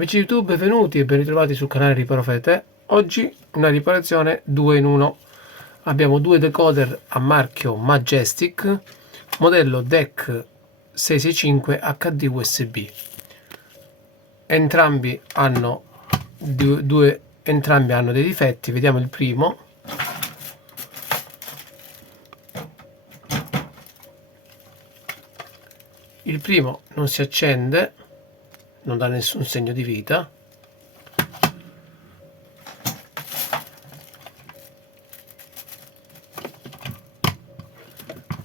Amici YouTube, benvenuti e ben ritrovati sul canale Riparo Fete. Oggi una riparazione 2 in 1. Abbiamo due decoder a marchio Majestic, modello DEC 665 HD USB. Entrambi hanno dei difetti. Vediamo il primo. Il primo non si accende, non dà nessun segno di vita.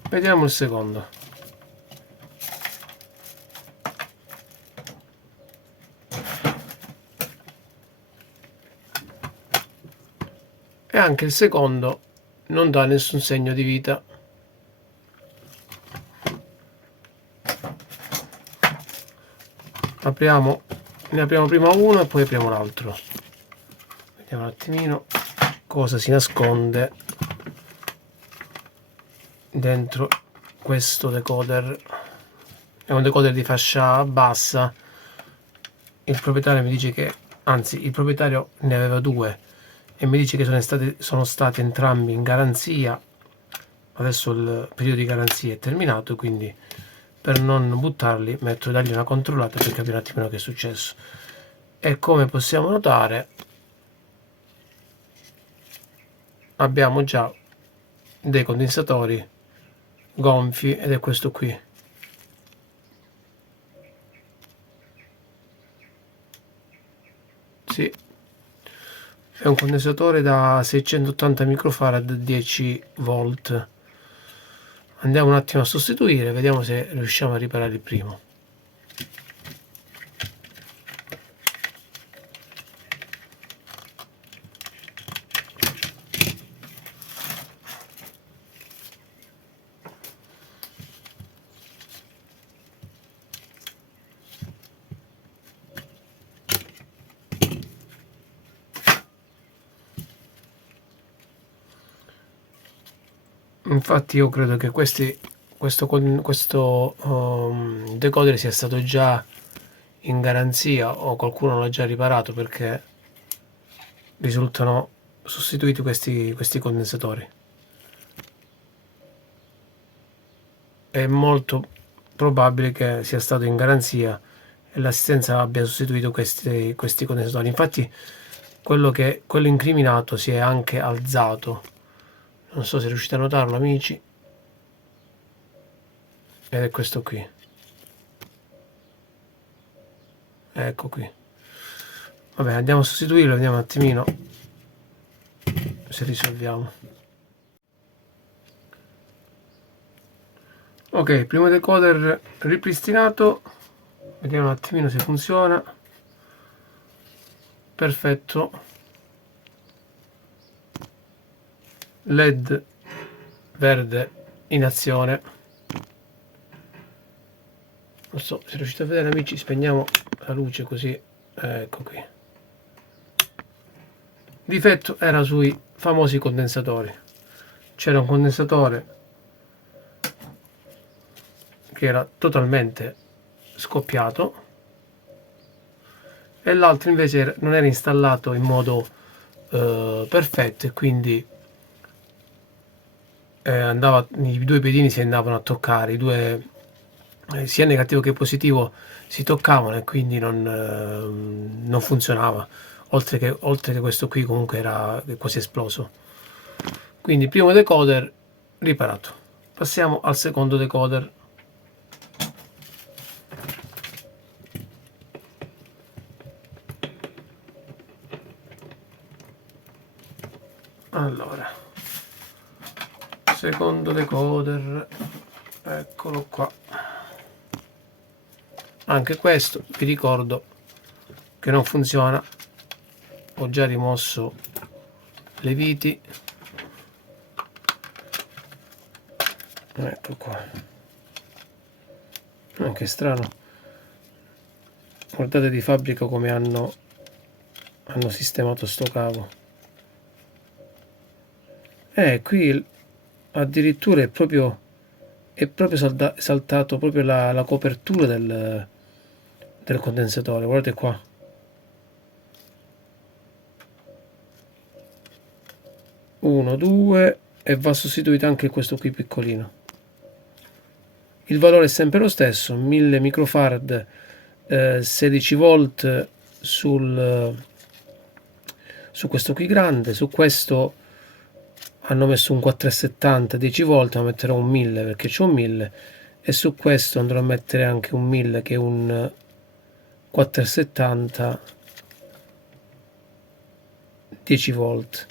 Vediamo il secondo. E anche il secondo non dà nessun segno di vita. Ne apriamo prima uno e poi apriamo l'altro. Vediamo un attimino cosa si nasconde dentro questo decoder. È un decoder di fascia bassa. Il proprietario mi dice che, anzi, il proprietario ne aveva due e mi dice che sono stati entrambi in garanzia. Adesso il periodo di garanzia è terminato, quindi per non buttarli metto dargli una controllata per capire un attimino che è successo. E come possiamo notare abbiamo già dei condensatori gonfi ed è questo qui. Sì, è un condensatore da 680 microfarad 10 volt. Andiamo un attimo a sostituire, vediamo se riusciamo a riparare il primo. Infatti io credo che questo decoder sia stato già in garanzia o qualcuno l'ha già riparato, perché risultano sostituiti questi condensatori. È molto probabile che sia stato in garanzia e l'assistenza abbia sostituito questi condensatori. Infatti quello incriminato si è anche alzato. Non so se riuscite a notarlo, amici, ed è questo qui. Ecco qui. Vabbè, andiamo a sostituirlo, vediamo un attimino se risolviamo. Ok, primo decoder ripristinato, vediamo un attimino se funziona. Perfetto. LED verde in azione. Non so se riuscite a vedere, amici, spegniamo la luce così. Ecco qui. Difetto era sui famosi condensatori. C'era un condensatore che era totalmente scoppiato e l'altro invece non era installato in modo perfetto, e quindi i due piedini si andavano a toccare, i due sia negativo che positivo si toccavano, e quindi non funzionava, oltre che questo qui comunque era quasi esploso. Quindi primo decoder riparato. Passiamo al secondo decoder. Allora, secondo decoder, eccolo qua. Anche questo vi ricordo che non funziona. Ho già rimosso le viti. Ecco qua. Che strano, guardate di fabbrica come hanno sistemato sto cavo. Qui addirittura è proprio saltato proprio la copertura del condensatore. Guardate qua, 1, 2 e va sostituito anche questo qui piccolino. Il valore è sempre lo stesso, 1000 microfarad, 16 volt su questo qui grande. Su questo hanno messo un 470 10 volt, ma metterò un 1000 perché c'è un 1000, e su questo andrò a mettere anche un 1000 che è un 470 10 volt.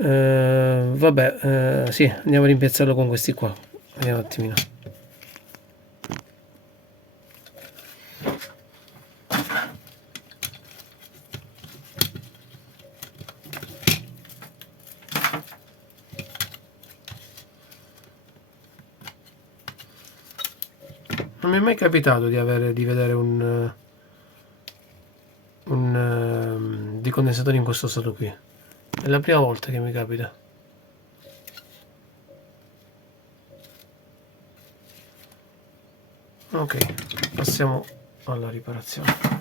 Vabbè, sì, andiamo a rimpiazzarlo con questi qua. Vediamo un attimino. Non mi è mai capitato di vedere dei condensatori in questo stato qui. È la prima volta che mi capita. Ok, passiamo alla riparazione.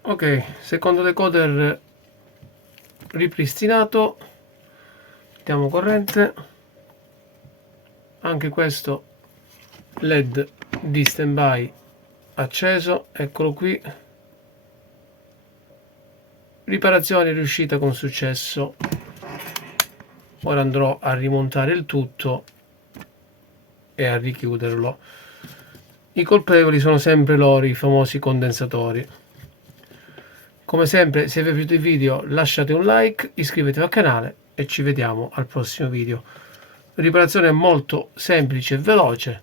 Ok, secondo decoder ripristinato, diamo corrente, anche questo LED di standby acceso, eccolo qui, riparazione riuscita con successo. Ora andrò a rimontare il tutto e a richiuderlo. I colpevoli sono sempre loro, i famosi condensatori. Come sempre, se vi è piaciuto il video lasciate un like, iscrivetevi al canale e ci vediamo al prossimo video. Riparazione molto semplice e veloce,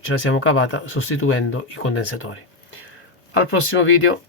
ce la siamo cavata sostituendo i condensatori. Al prossimo video.